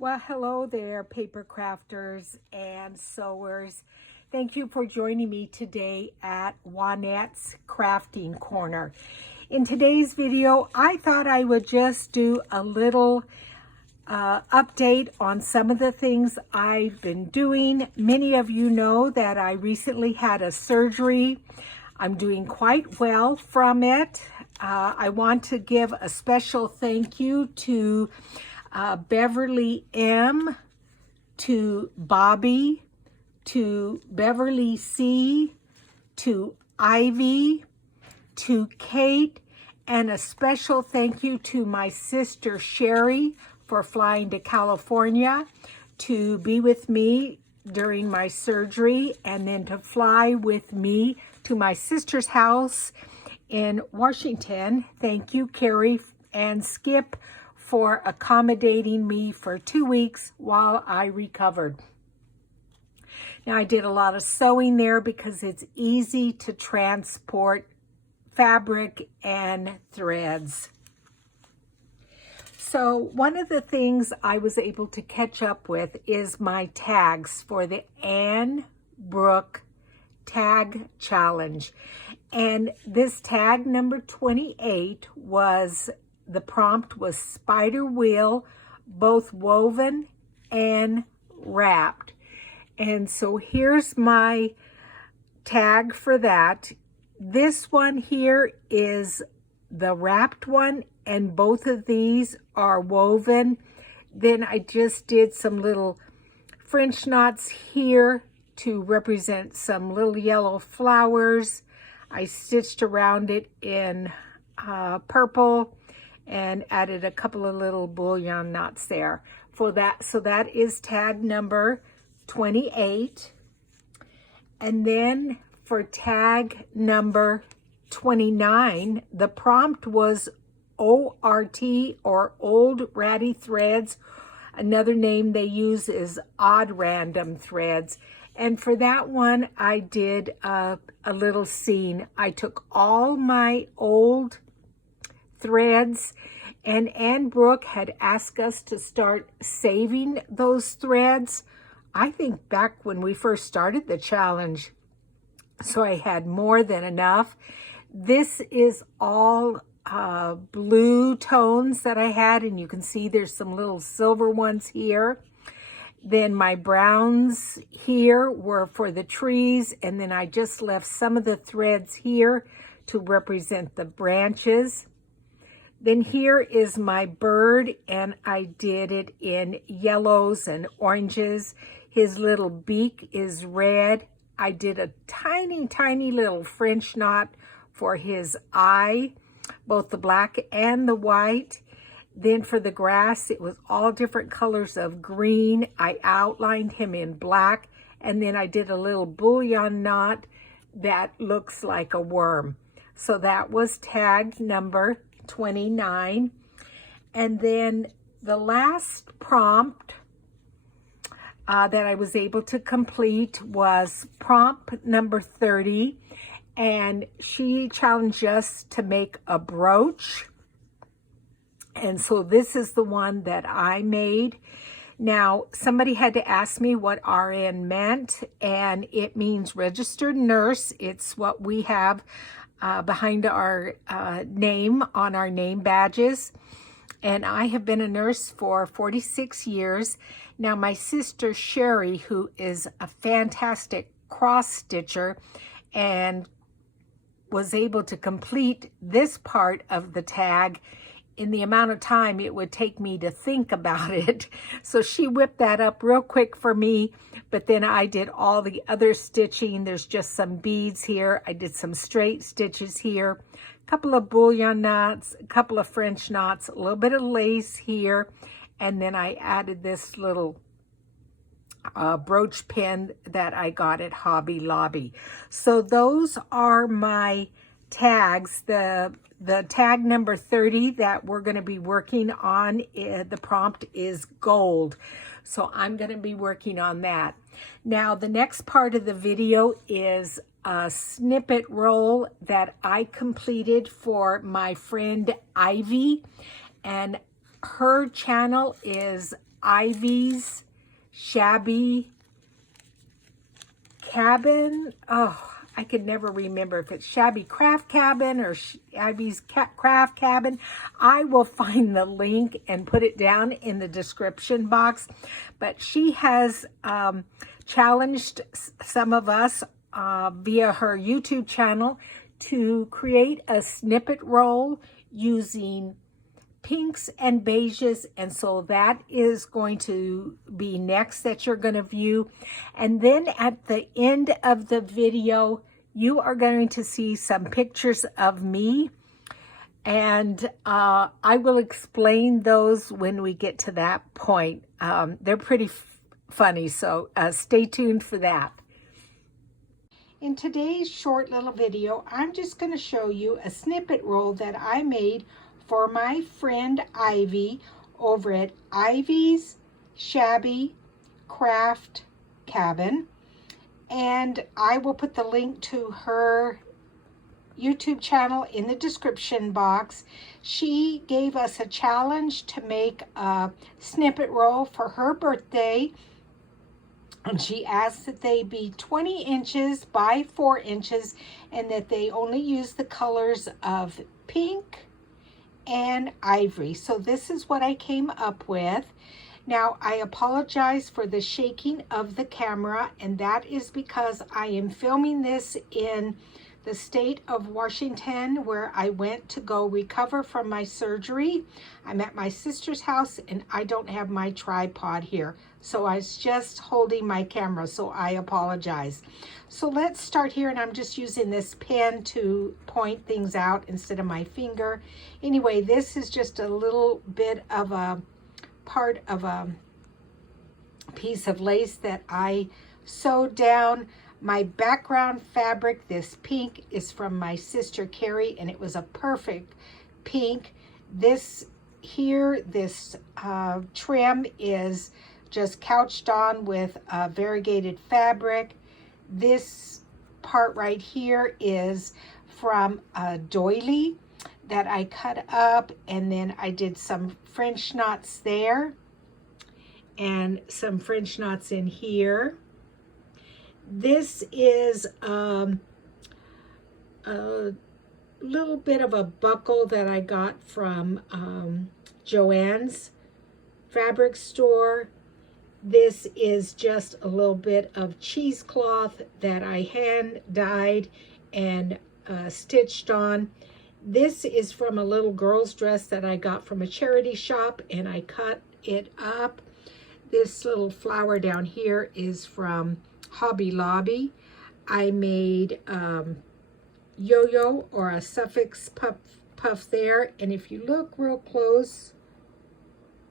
Well, hello there, paper crafters and sewers. Thank you for joining me today at Juanette's Crafting Corner. In today's video, I thought I would just do a little update on some of the things I've been doing. Many of you know that I recently had a surgery. I'm doing quite well from it. I want to give a special thank you to Beverly M, to Bobby, to Beverly C, to Ivy, to Kate, and a special thank you to my sister Sherry for flying to California to be with me during my surgery and then to fly with me to my sister's house in Washington. Thank you, Carrie and Skip, for accommodating me for 2 weeks while I recovered. Now, I did a lot of sewing there because it's easy to transport fabric and threads. So one of the things I was able to catch up with is my tags for the Ann Brooke Tag Challenge. And this tag number 28 was, the prompt was spider wheel, both woven and wrapped. And so here's my tag for that. This one here is the wrapped one, and both of these are woven. Then I just did some little French knots here to represent some little yellow flowers. I stitched around it in purple and added a couple of little bullion knots there for that. So that is tag number 28. And then for tag number 29, the prompt was ORT, or Old Ratty Threads. Another name they use is Odd Random Threads. And for that one, I did a little scene. I took all my old threads, and Ann Brooke had asked us to start saving those threads, I think back when we first started the challenge. So I had more than enough. This is all blue tones that I had, and you can see there's some little silver ones here. Then my browns here were for the trees, and then I just left some of the threads here to represent the branches. Then here is my bird, and I did it in yellows and oranges. His little beak is red. I did a tiny, tiny little French knot for his eye, both the black and the white. Then for the grass, it was all different colors of green. I outlined him in black, and then I did a little bullion knot that looks like a worm. So that was tag number 29. And then the last prompt that I was able to complete was prompt number 30. And she challenged us to make a brooch. And so this is the one that I made. Now, somebody had to ask me what RN meant, and it means registered nurse. It's what we have behind our name on our name badges. And I have been a nurse for 46 years. Now, my sister Sherry, who is a fantastic cross-stitcher and was able to complete this part of the tag in the amount of time it would take me to think about it. So she whipped that up real quick for me, but then I did all the other stitching. There's just some beads here. I did some straight stitches here, a couple of bullion knots, a couple of French knots, a little bit of lace here, and then I added this little brooch pin that I got at Hobby Lobby. So those are my tags. The tag number 30 that we're going to be working on, the prompt is gold. So I'm going to be working on that. Now, the next part of the video is a snippet roll that I completed for my friend Ivy, and her channel is Ivy's Shabby Cabin. Oh, I could never remember if it's Shabby Craft Cabin or Ivy's Craft Cabin. I will find the link and put it down in the description box. But she has challenged some of us via her YouTube channel to create a snippet roll using pinks and beiges, and so that is going to be next that you're going to view. And then at the end of the video, you are going to see some pictures of me, and I will explain those when we get to that point. They're pretty funny, so stay tuned for that. In today's short little video, I'm just going to show you a snippet roll that I made for my friend Ivy over at Ivy's Shabby Craft Cabin. And I will put the link to her YouTube channel in the description box. She gave us a challenge to make a snippet roll for her birthday. And she asked that they be 20 inches by 4 inches and that they only use the colors of pink and ivory. So this is what I came up with. Now, I apologize for the shaking of the camera, and that is because I am filming this in the state of Washington, where I went to go recover from my surgery. I'm at my sister's house, and I don't have my tripod here. So I was just holding my camera, so I apologize. So let's start here, and I'm just using this pen to point things out instead of my finger. Anyway, this is just a little bit of a part of a piece of lace that I sewed down. My background fabric, this pink, is from my sister Carrie, and it was a perfect pink. This here, this trim is just couched on with variegated fabric. This part right here is from a doily that I cut up, and then I did some French knots there and some French knots in here. This is a little bit of a buckle that I got from Joann's fabric store. This is just a little bit of cheesecloth that I hand dyed and stitched on. This is from a little girl's dress that I got from a charity shop, and I cut it up. This little flower down here is from Hobby Lobby. I made yo-yo or a suffix puff there, and if you look real close,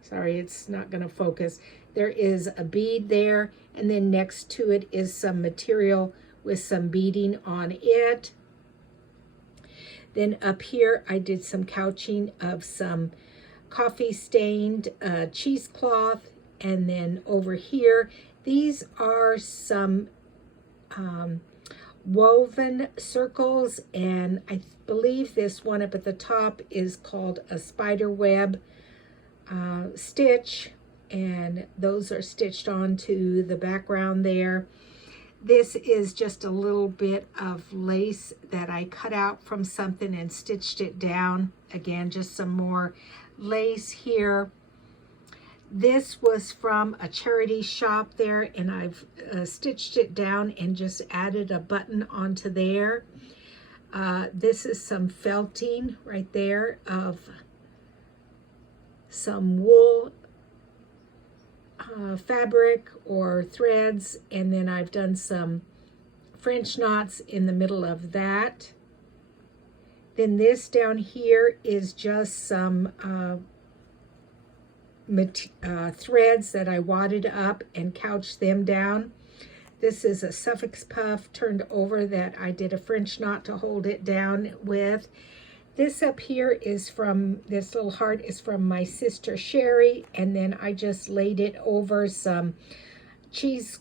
sorry, it's not going to focus, there is a bead there, and then next to it is some material with some beading on it. Then up here I did some couching of some coffee stained cheesecloth, and then over here these are some woven circles, and I believe this one up at the top is called a spider web stitch, and those are stitched onto the background there. This is just a little bit of lace that I cut out from something and stitched it down. Again, just some more lace here. This was from a charity shop there, and I've stitched it down and just added a button onto there. This is some felting right there of some wool fabric or threads, and then I've done some French knots in the middle of that. Then this down here is just some threads that I wadded up and couched them down. This is a suffix puff turned over that I did a French knot to hold it down with. This up here is from, this little heart is from my sister Sherry, and then I just laid it over some cheese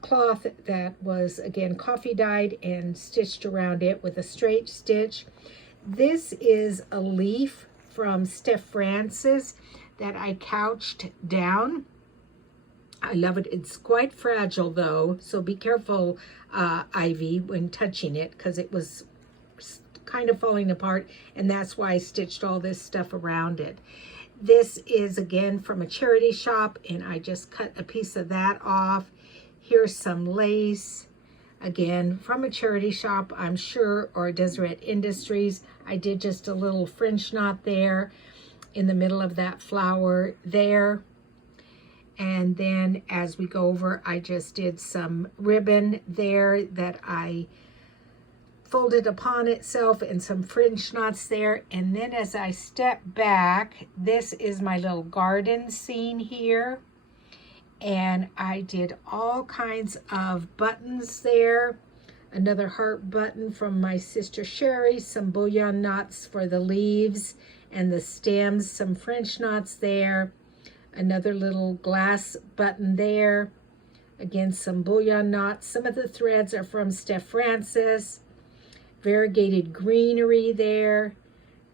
cloth that was, again, coffee dyed and stitched around it with a straight stitch. This is a leaf from Steph Francis. that I couched down. I love it. It's quite fragile though, so be careful, Ivy, when touching it, because it was kind of falling apart, and that's why I stitched all this stuff around it. This is again from a charity shop, and I just cut a piece of that off. Here's some lace, again from a charity shop, I'm sure, or Deseret Industries. I did just a little French knot there in the middle of that flower there. And then as we go over, I just did some ribbon there that I folded upon itself, and some French knots there. And then as I step back, this is my little garden scene here. And I did all kinds of buttons there. Another heart button from my sister Sherry, some bullion knots for the leaves and the stems, some French knots there. Another little glass button there. Again, some bullion knots. Some of the threads are from Steph Francis. Variegated greenery there.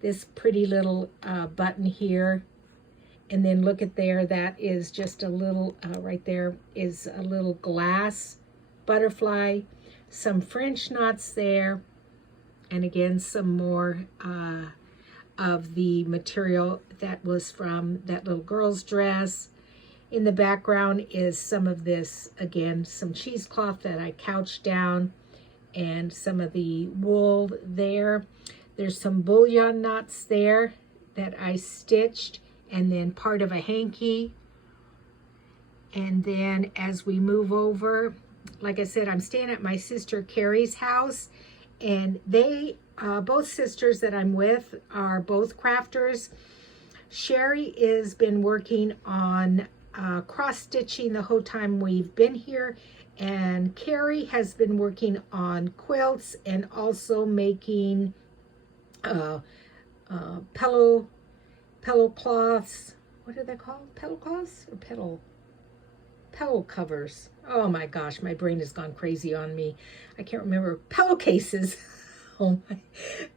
This pretty little button here. And then look at there, that is just a little, right there is a little glass butterfly. Some French knots there. And again, some more of the material that was from that little girl's dress. In the background is some of this, again, some cheesecloth that I couched down, and some of the wool there. There's some bullion knots there that I stitched, and then part of a hanky. And then as we move over, like I said, I'm staying at my sister Carrie's house, and they both sisters that I'm with are both crafters. Sherry has been working on cross-stitching the whole time we've been here, and Carrie has been working on quilts and also making pillow cloths. What are they called? Pillow cloths or pillow covers? Oh my gosh, my brain has gone crazy on me. I can't remember. Pillowcases. Oh my,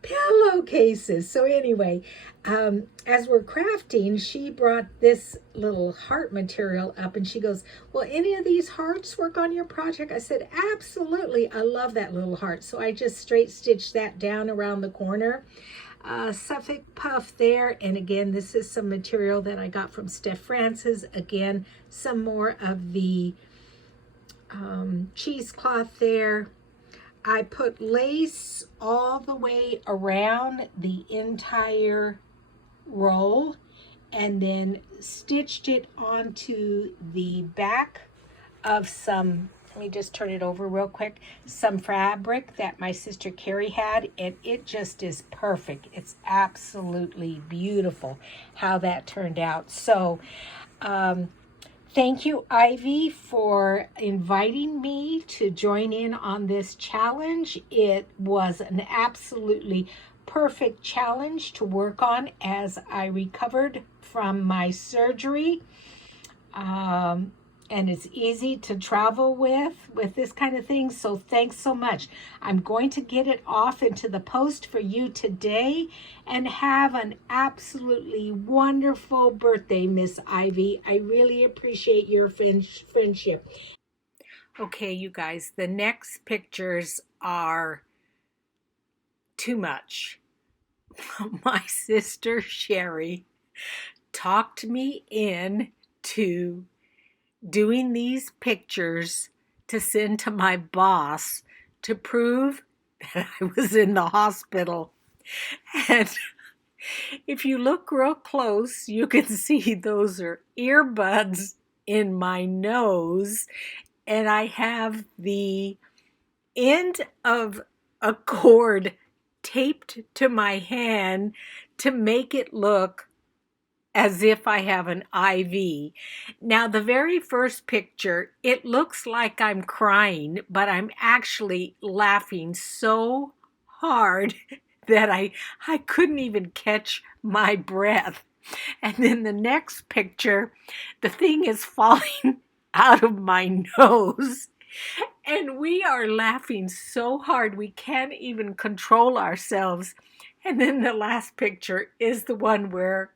pillowcases. So anyway, as we're crafting, she brought this little heart material up, and she goes, "Will any of these hearts work on your project?" I said, "Absolutely. I love that little heart." So I just straight stitched that down around the corner. Suffolk puff there, and again, this is some material that I got from Steph Francis. Again, some more of the cheesecloth there. I put lace all the way around the entire roll, and then stitched it onto the back of some, let me just turn it over real quick, some fabric that my sister Carrie had, and it just is perfect. It's absolutely beautiful how that turned out. So thank you, Ivy, for inviting me to join in on this challenge. It was an absolutely perfect challenge to work on as I recovered from my surgery. And it's easy to travel with this kind of thing. So thanks so much. I'm going to get it off into the post for you today, and have an absolutely wonderful birthday, Miss Ivy. I really appreciate your friendship. Okay, you guys, the next pictures are too much. My sister Sherry talked me into doing these pictures to send to my boss to prove that I was in the hospital. And if you look real close, you can see those are earbuds in my nose, and I have the end of a cord taped to my hand to make it look as if I have an IV. Now, the very first picture, it looks like I'm crying, but I'm actually laughing so hard that I couldn't even catch my breath. And then the next picture, the thing is falling out of my nose, and we are laughing so hard we can't even control ourselves. And then the last picture is the one where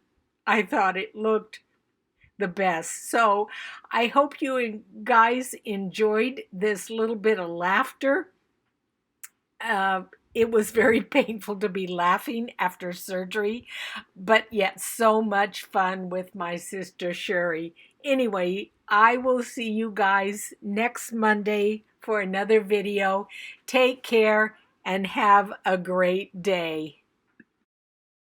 I thought it looked the best. So I hope you guys enjoyed this little bit of laughter. Uh, it was very painful to be laughing after surgery, but yet so much fun with my sister Sherry. Anyway, I will see you guys next Monday for another video. Take care and have a great day.